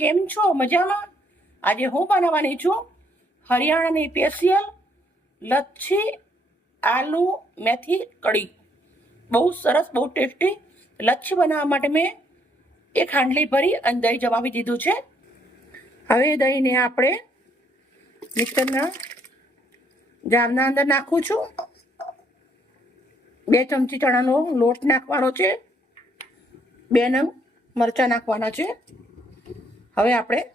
કેમ છો? મજામાં? આજે હું બનાવવાની છું હરિયાણાની સ્પેશિયલ લચ્છી, આલુ, મેથી, કઢી. બહુ સરસ, બહુ ટેસ્ટી લચ્છી બનાવવા માટે મેં એક હાંડલી ભરી અને દહીં જમાવી દીધું છે. હવે દહીંને આપણે મિક્સરના જારના અંદર નાખું છું. બે ચમચી ચણાનો લોટ નાખવાનો છે. બે નંગ મરચાં નાખવાના છે. હવે આપણે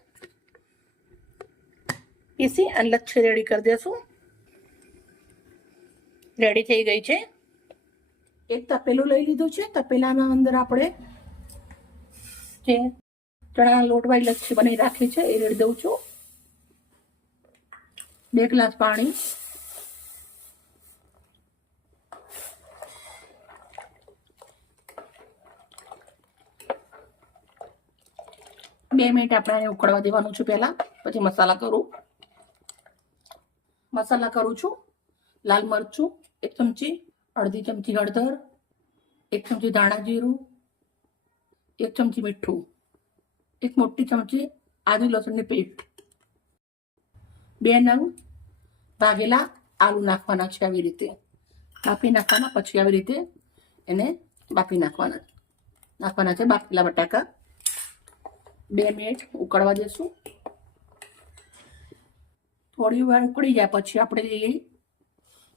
પીસી અને લચ્છી રેડી કરી દેશું. રેડી થઈ ગઈ છે. એક તપેલું લઈ લીધું છે. તપેલાના અંદર આપણે જે ચણાના લોટવાળી લચ્છી બનાવી રાખી છે, એ રેડી દઉં છું. બે ગ્લાસ પાણી. બે મિનિટ આપણે આને ઉકળવા દેવાનું છે પહેલાં. પછી મસાલા કરું. મસાલા કરું છું. લાલ મરચું, એક ચમચી, અડધી ચમચી હળદર, એક ચમચી ધાણા જીરું, એક ચમચી મીઠું, એક મોટી ચમચી આદુ લસણની પેસ્ટ. બે નંગ ભાગેલા આલુ નાખવાના છે આવી રીતે. બાફી નાખવાના, પછી આવી રીતે એને બાફી નાખવાના. નાખવાના છે બાફેલા બટાકા. બે મિનિટ ઉકળવા દેશું. થોડી વાર ઉકળી જાય પછી આપણે લીલી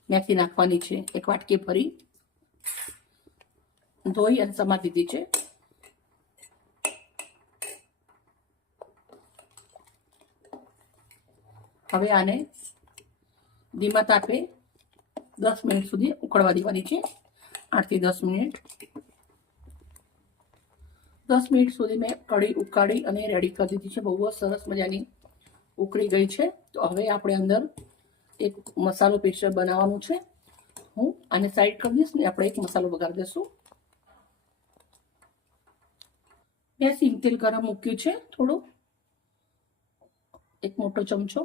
મેથી નાખવાની છે. એક વાટકી ફરી ધોઈ અને સમા દીધી છે. હવે આને ધીમા તાપે દસ મિનિટ સુધી ઉકળવા દેવાની છે. આઠથી દસ મિનિટ. દસ મિનિટ સુધી મેં કઢી ઉકાળી અને રેડી કરી દીધી છે. બહુ જ સરસ મજાની ઉકળી ગઈ છે. તો હવે આપણે અંદર એક મસાલો પેસ્ટ બનાવવાનું છે. હું આને સાઈડ કરી દઈશ ને આપણે એક મસાલો વગાડી દઈશું. મેં સિંગ તેલ ગરમ મૂક્યું છે થોડું. એક મોટો ચમચો.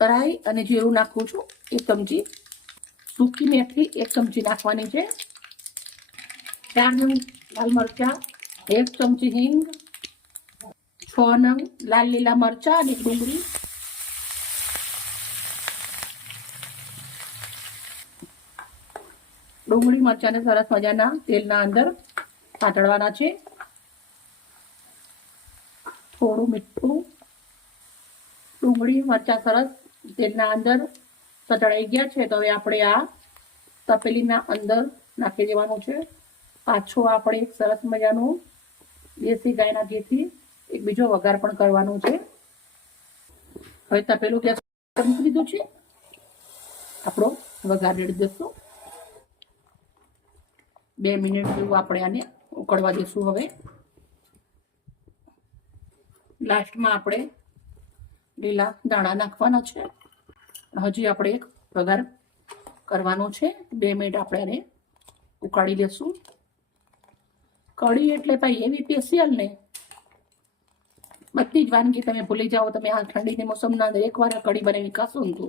રાઈ અને જીરું નાખું છું એક ચમચી. સૂકી મેથી એક ચમચી નાખવાની છે. ચાર લાલ મરચા એક ચમચી હિંગ છ નંગ લાલ લીલા મરચા અને ડુંગળી ડુંગળી મરચાને સરસ મજાના તેલના અંદર સાતળવાના છે થોડું મીઠું ડુંગળી મરચા સરસ તેલના અંદર સતળાઈ ગયા છે તો હવે આપણે આ તપેલીના અંદર નાખી દેવાનું છે પાછો આપણે એક સરસ મજાનું દેશી ગાયના ઘીથી એક બીજો વઘાર પણ કરવાનો છે. હવે તપેલું ગેસ મૂકી દીધું છે. આપણો વઘાર રેડી દઈશું બે મિનિટ જેવું આપણે આને ઉકળવા દઈશું હવે. લાસ્ટમાં આપણે લીલા દાણા નાખવાના છે. હજી આપણે એક વઘાર કરવાનો છે. બે મિનિટ આપણે એને ઉકાળી લેશું. કઢી એટલે ભાઈ એવી સ્પેશિયલ ને? બધી જ વાનગી તમે ભૂલી જાઓ, તમે આ ઠંડીની મોસમના અંદર એકવાર કઢી બનાવી ખાશો ને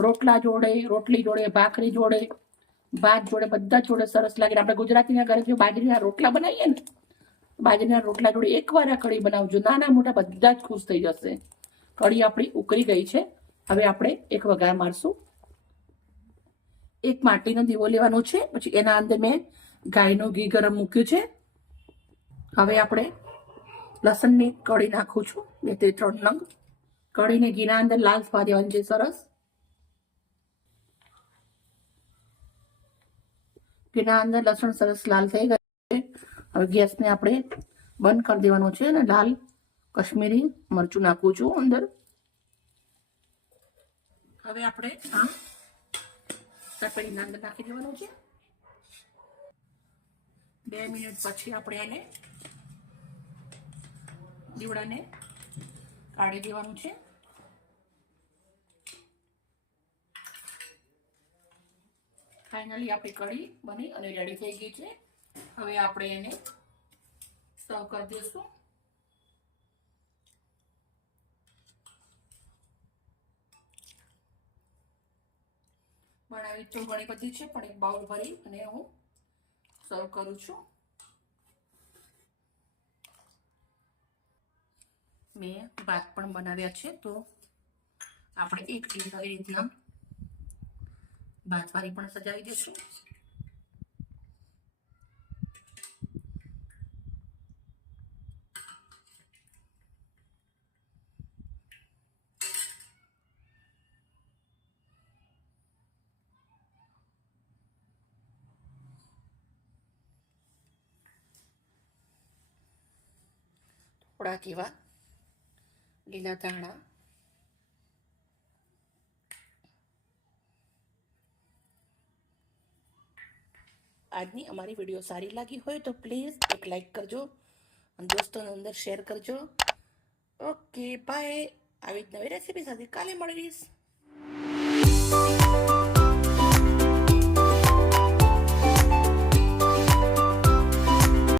રોટલા જોડે, રોટલી જોડે, ભાખરી જોડે, ભાત જોડે, બધા જોડે સરસ લાગે. આપણે ગુજરાતીના ઘરે જો બાજરીના રોટલા બનાવીએ ને, બાજરીના રોટલા જોડે એકવાર આ કઢી બનાવજો. નાના મોટા બધા જ ખુશ થઈ જશે. કઢી આપણી ઉકળી ગઈ છે. હવે આપણે એક વઘાર મારશું. એક માટીનો દીવો લેવાનો છે. પછી એના અંદર મેં ગાયનું ઘી ગરમ મૂક્યું છે. હવે આપણે લસણની કઢી નાખું છું. બે તે ત્રણ નંગ. કઢીને ઘીના અંદર લાલ થવા દેવાની છે. સરસ. ઘીના અંદર લસણ સરસ લાલ થઈ ગયું છે. હવે ગેસને આપણે બંધ કરી દેવાનો છે અને લાલ કશ્મીરી મરચું નાખું છું અંદર. હવે આપણે આ તપેલીના અંદર નાખી દેવાનું છે. બે મિનિટ પછી આપણે એને દીવડાને કાઢી દેવાનું છે. ફાઇનલી આપણી કઢી બની અને રેડી થઈ ગઈ છે. હવે આપણે એને સર્વ કરી દઈશું. બનાવી તો ઘણી બધી છે, પણ એક બાઉલ ભરી અને હું સર્વ કરું છું મેં ભાત પણ બનાવ્યા છે તો આપણે એક રીતના આવી રીતના પણ સજાવી દઈશું થોડાક એવા લીલા ધાણા, આજની અમારી વીડિયો સારી લાગી હોય તો પ્લીઝ એક લાઈક કરજો અને દોસ્તોને અંદર શેર કરજો. Okay, bye. આવી જ નવી રેસીપી સાથે કાલે મળીશ.